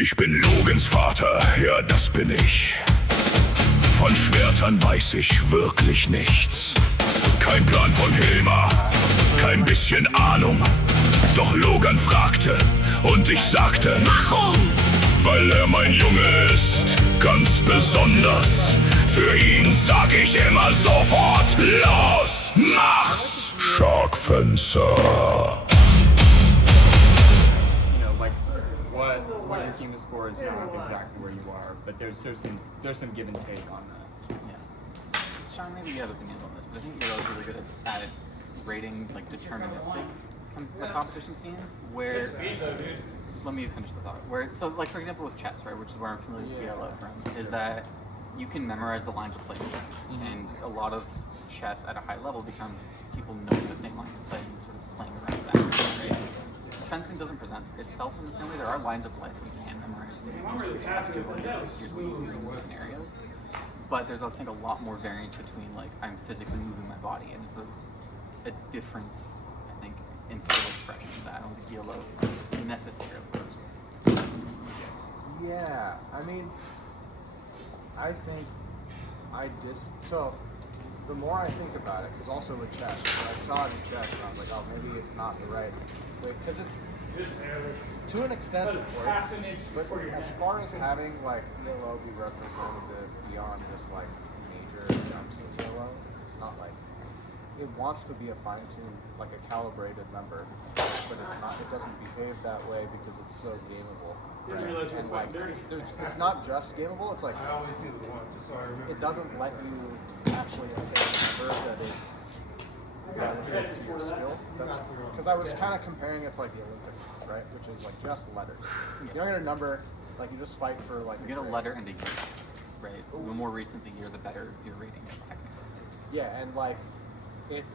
Ich bin Logens Vater, ja, das bin ich. Von Schwertern weiß ich wirklich nichts. Kein Plan von Hilmar, kein bisschen Ahnung. Doch Logan fragte und ich sagte, warum? Weil er mein Junge ist, ganz besonders. Für ihn sag ich immer sofort, los, mach's! Sharkfencer. What your team score is not exactly where you are, but there's some give and take on that. Yeah. Sean, maybe you have opinions on this, but I think Yellow's really good at rating like deterministic competition scenes where. Let me finish the thought. Where so like for example with chess, right, which is where I'm familiar with Yellow from, is that you can memorize the lines of play in chess, and a lot of chess at a high level becomes people knowing the same lines of play and sort of playing around that. Right? Fencing doesn't present itself in the same way. There are lines of play that you can memorize that you just have to like here's what you do in these scenarios. But there's I think a lot more variance between like I'm physically moving my body, and it's a difference I think in skill expression that I don't think Yellow necessarily goes with. Yeah, I mean, I think so the more I think about it, because also with chess, I saw it in chess and I was like, oh, maybe it's not the right way, because it's, to an extent it works, but as far as having like ELO be representative beyond just like major jumps of ELO, it's not like, it wants to be a fine-tuned, like a calibrated number, but it's not, it doesn't behave that way because it's so gameable. Right? And like, it's not just gameable, it's like, it doesn't let you actually obtain a number that is relative to your skill. That's because I was kind of comparing it to like the Olympics, right? Which is like just letters. You don't get a number, like you just fight for like. You get a letter and a year, right? The more recent the year, the better your rating is technically. Yeah, and like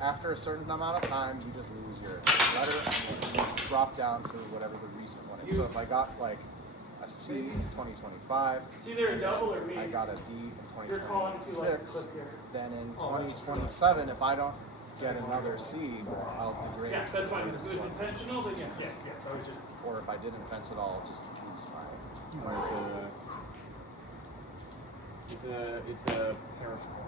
after a certain amount of time, you just lose your letter and then you drop down to whatever the recent one is. So if I got like a C in 2025, It's either a double or me. I got a D in You're calling to like 2026, clip here. then in 2027, if I don't get another C, I'll degrade Yeah, to that's the fine. If latest it was one. intentional, then yes. I was just. Or if I didn't fence at all, I'll just lose my. It's a perishable.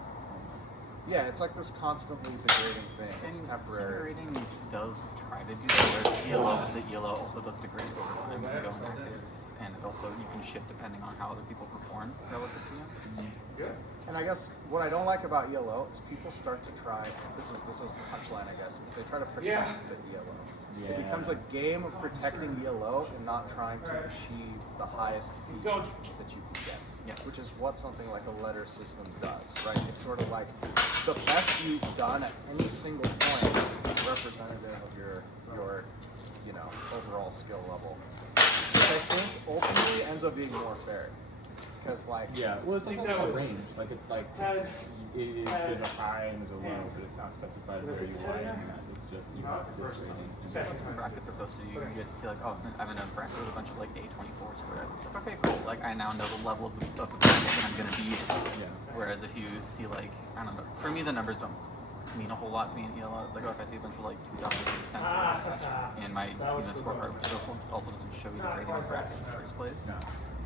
Yeah, it's like this constantly degrading thing. It's And temporary. rating does try to do that, whereas ELO also does degrade over time if you go inactive. And it also, you can shift depending on how other people perform relative to you. Good. And I guess what I don't like about ELO is people start to try. This was the punchline, I guess, is they try to protect the ELO. It becomes a game of protecting ELO and not trying to achieve the highest peak Don't. that you can get. Yeah. Which is what something like a letter system does, right? It's sort of like the best you've done at any single point is representative of your overall skill level. Which I think ultimately ends up being more fair. Because like Well, it's think also that like a was- range. Like it's like there's a high and there's a low, but it's not specified where you lie in that. It's just you have this rating. That's when brackets are posted, you get to see like, oh, I have a bracket with a bunch of like A24s or whatever. It's like, okay, cool. Like I now know the level of the bracket that I'm gonna be. Whereas if you see like, I don't know, for me the numbers don't mean a whole lot to me in ELO. It's like, oh, if I see a bunch of like 2,000 defenses in my human scorecard, which also doesn't show you the rating of brackets in the first place.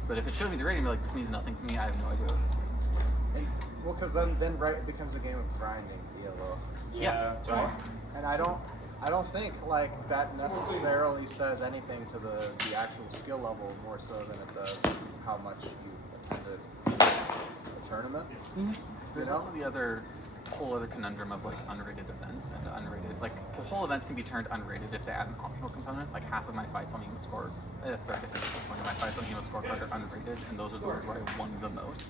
But if it showed me the rating, I'd be like, this means nothing to me. I have no idea what this means to me. And, well, because then right, it becomes a game of grinding ELO. Yeah. Right. And I don't think like that necessarily says anything to the actual skill level more so than it does how much you attended the tournament. There's also the whole other conundrum of like unrated events and unrated, like whole events can be turned unrated if they add an optional component. Like half of my fights on Human Score, a third of my fights on Human Scorecard are unrated, and those are the ones where I won the most.